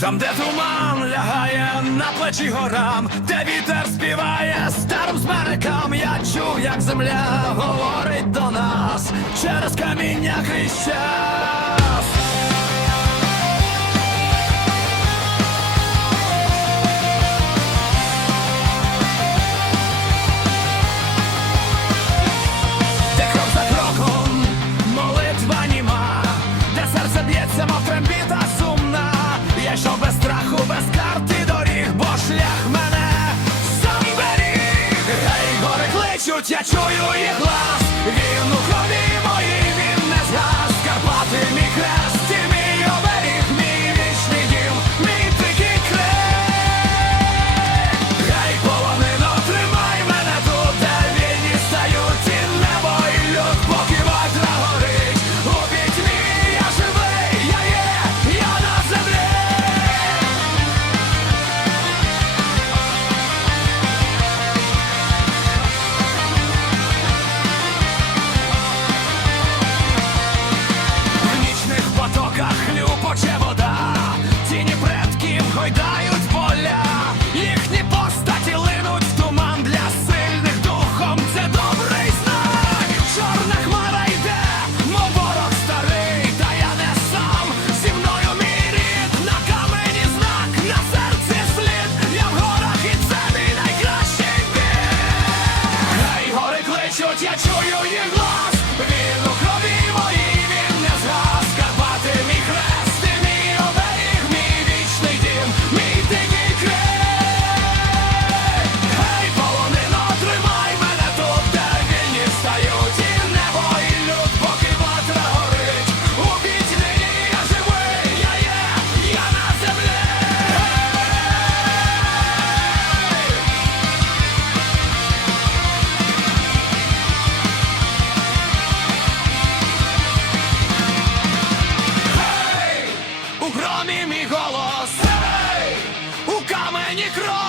Там, де туман лягає на плечі горам, де вітер співає старим смерекам, я чув, як земля говорить до нас через каміння крізь кличуть, я чую їх глас, він у Yeah, у громі мій голос, hey! у камені кров.